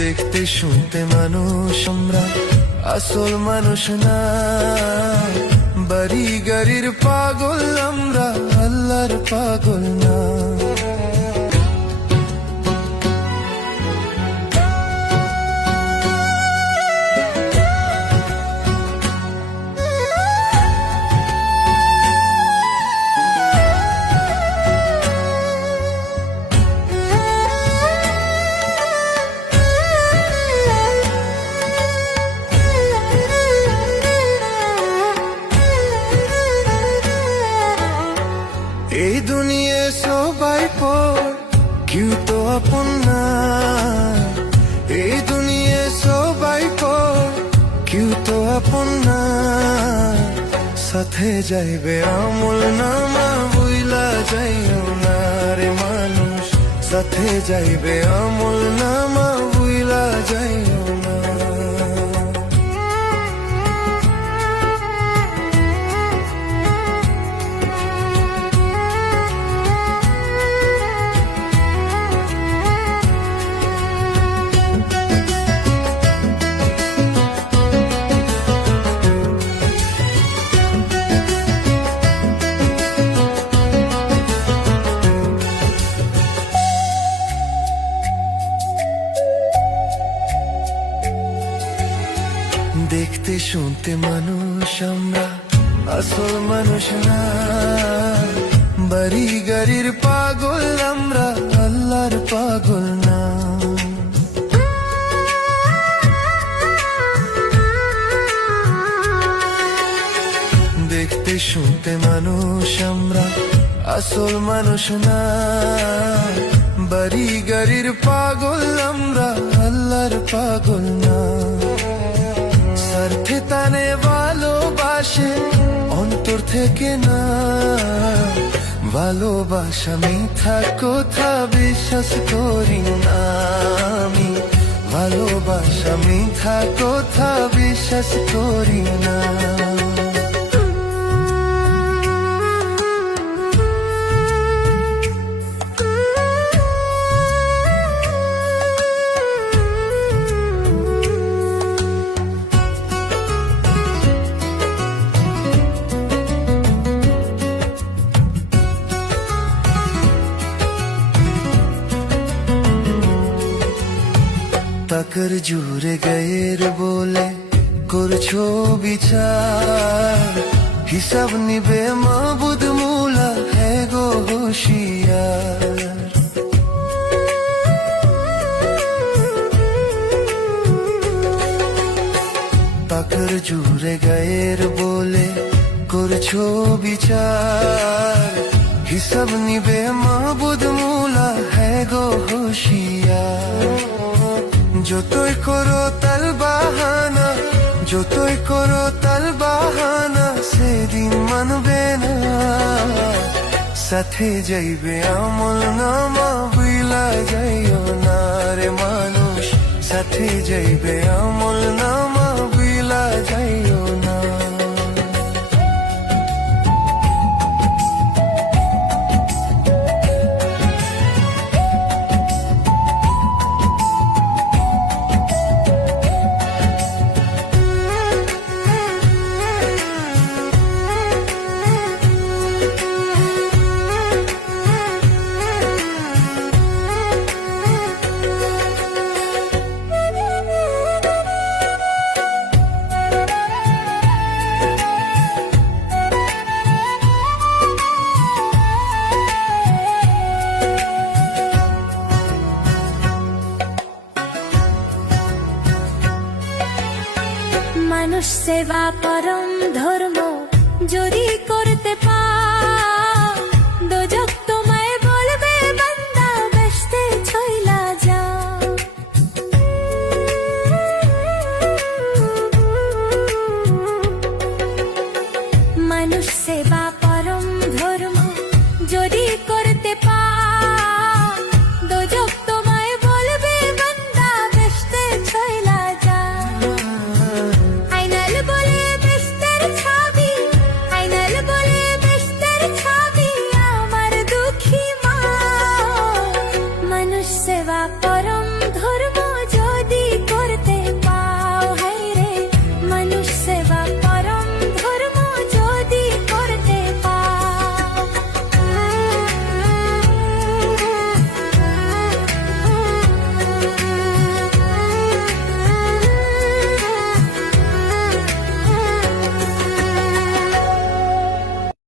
দেখতে শুনতে মানুষ আমরা, আসল মানুষ না। বাড়ি গাড়ির পাগল আমরা, আল্লাহর পাগল না। এই দুনিয়া সবাই পর, কেউ তো আপন না। এই দুনিয়া সবাই পর, কেউ তো আপন না। সাথে যাইবে আমল নামা, বুইলা যাইও না রে মানুষ। সাথে যাইবে আমল নামা, বুইলা যাইও না। দেখতে শুনতে মানুষ আমরা, আসল মানুষ না। বাড়ি গাড়ির পাগল আমরা, আল্লাহর পাগল না। দেখতে শুনতে মানুষ আমরা, আসল মানুষ না। বাড়ি গাড়ির পাগল আমরা, আল্লাহর পাগল না। স্বার্থে টানে ভালোবাসে অন্তর থেকে না। ভালোবাসা মিথ্যা কথা, বিশ্বাস করি না আমি। ভালোবাসা মিথ্যা কথা, বিশ্বাস করি না। তাকর জুড়ে গায়ের বলে করছো বিচার। হিসাব নিবে মাবুদ মুলা, হে গো হুঁশিয়ার। তাকর জুড়ে গায়ের বলে করছো বিচার। হিসাব নিবে মাবুদ মুলা, হে গো হুঁশিয়ার। যতই করো তাল বাহানা, যতই করো তাল বাহানা, সেদিন মানবে না। সাথে যাইবে আমল নামা, বুইলা যাইও না রে মানুষ। সাথে যাইবে আমল নামা, বুইলা যাইও না। মানুষ সেবা পরম ধর্ম, যদি